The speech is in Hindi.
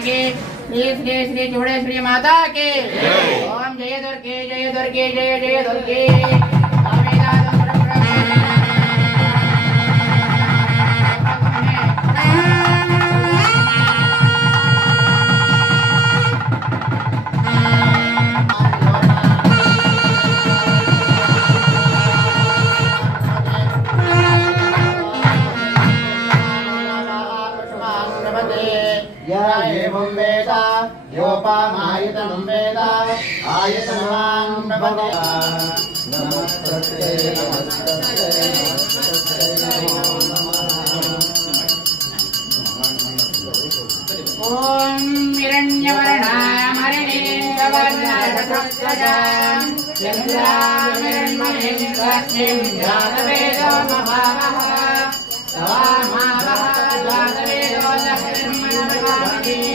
की श्री श्री श्री चूड़ेश्वरी माता के। ओम जय दुर्गे जय दुर्गे, जय जय दुर्गे। स्वामीनाथं य एवं वेद योपामायतनं वेद आयतनवान् प्रपदे नमस्ते नमस्ते ॐ हिरण्यवर्णामरिणीन्द्रवर्णरथध्वजाम् चन्द्रामिरण्महेन्द्रस्मिन् जातवेदो महामः